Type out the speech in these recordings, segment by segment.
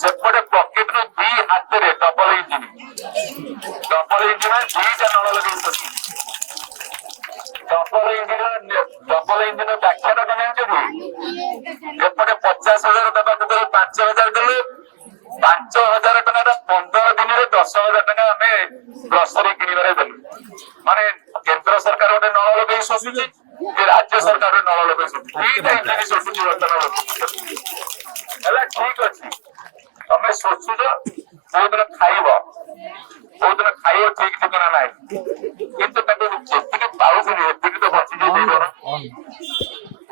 सेपटे पॉकेट रो दी हाथ रे डबल इंजन दीटा नल लगे डबल इंजन व्याख्या एपटे 50,000 दबा तो 5,000 देलु 5,000 टका 15 दिन में 10,000 टका आम ग्रोसरी किणवे देलु माने केंद्र सरकार गोटे नल लगे शोषुचे राज्य सरकार नल लगे शोषुचे शोषुचे बर्तमान ठीक अच्छे तमें सोचुच कौ दिन खाइब ठीक ठिकाना ना कि पाऊनी तो बची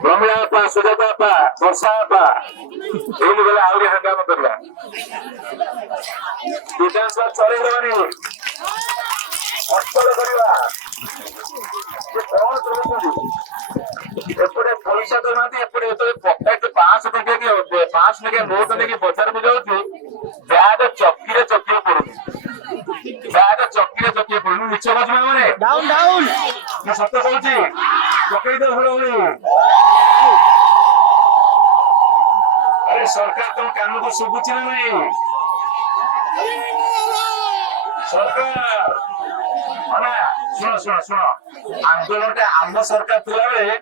रमला आपा सुजाता आपा वर्षा आपा ये बेला आहरी हंगामा करला विधानसभा चलेबनी अचल करवा कौन करुଛନ୍ତି एपटे पैसा दौना एपटे पकेट 500 टका के 500 टका नोट लेके बजार में जाऊँ बैग चक्की पड़ुनी बैग चक्की पड़ुनी मिछ बुझा मैंने डाउन डाउन मैं सत कहूँ पकई तो भर अरे सरकार तुम कान को शुभुची ना नहीं सरकार शुण शुण शुण आंदोलन आम सरकार थिला बेले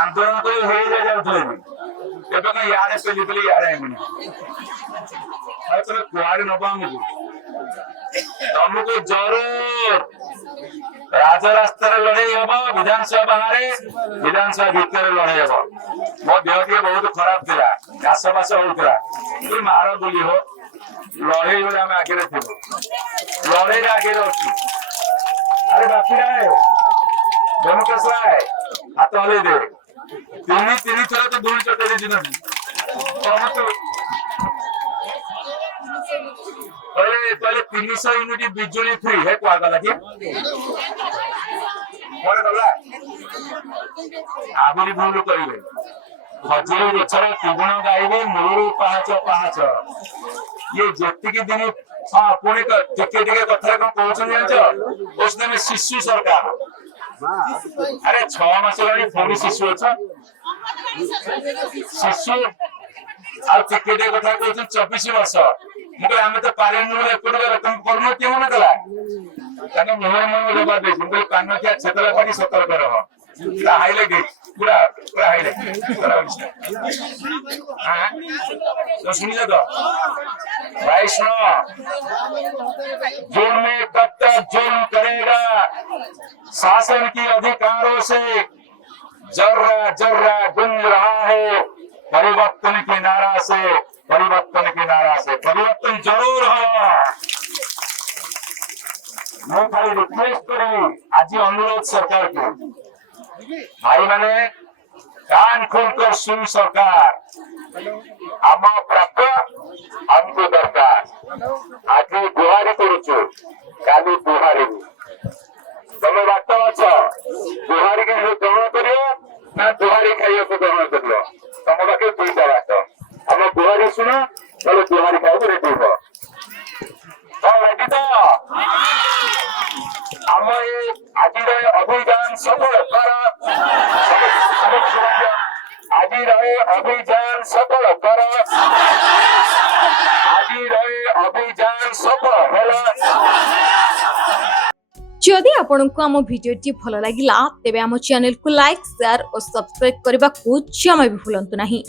आंदोलन तो हो जाए यारे पेली पेली यारे तुम कुआड़े नबा तुमको जरूर राजरास्त लड़ाई हम विधानसभा बाहर विधानसभा भितर लड़ाई हम मो देह टे बहुत खराब थी घास होता मार बोली हो लड़ाई बोले आम आगे थी लड़ाई आगे अच्छी अरे बाकी राय जमुकेश राय हाथ हल दे तीन थर तो दूरी चटे कहले 300 यूनिट बिजुली फ्री है क्या गला कि आगुरी भूल करेंगे खजुरी गचर त्रिगुण गाइबे मूलू पाँच पाँच ये जेतिकी दिन हाँ पुणी टिके कथा कौन कहते उसने शिशु सरकार अरे 6 मास पुणी शिशु अच्छा शिशु आके कथा कहते 24 वर्ष मुझे आम तो पारे तुम करना क्यों मन कला मुहर मुहर जवाब दे कान क्या छेतला पानी सतर्क रह हाईलाइट पूरा पूरा हाईलाइट तो सुनी जा तो भाई सुनो जुल्म में कब तक जुल्म करेगा शासन की अधिकारों से जर्रा जर्रा गूंज रहा है परिवर्तन की नारा से परिवर्तन जरूर हो मैं खाली रिक्वेस्ट करी आज अनुरोध सरकार को भाई माने कान खोलकर सुन सरकार आम प्राप्त हमको दरकार आज गुहारी करुचु काली गुहारी तुम बात अच गुहारी के ग्रहण कर ना गुहारी खाइए ग्रहण कर तुम पाखे 2टा बात आम गुहारी शुण बोले गुहारी खाइए रेडी हो रेडी तो आम आज अभियान सफल कर आज अभियान सफल कर आज अभियान सफल जदि आपंक आम भिडी भल लगा तेब आम चैनल को लाइक शेयर और सब्सक्राइब करने को जमा भी भूलु नहीं।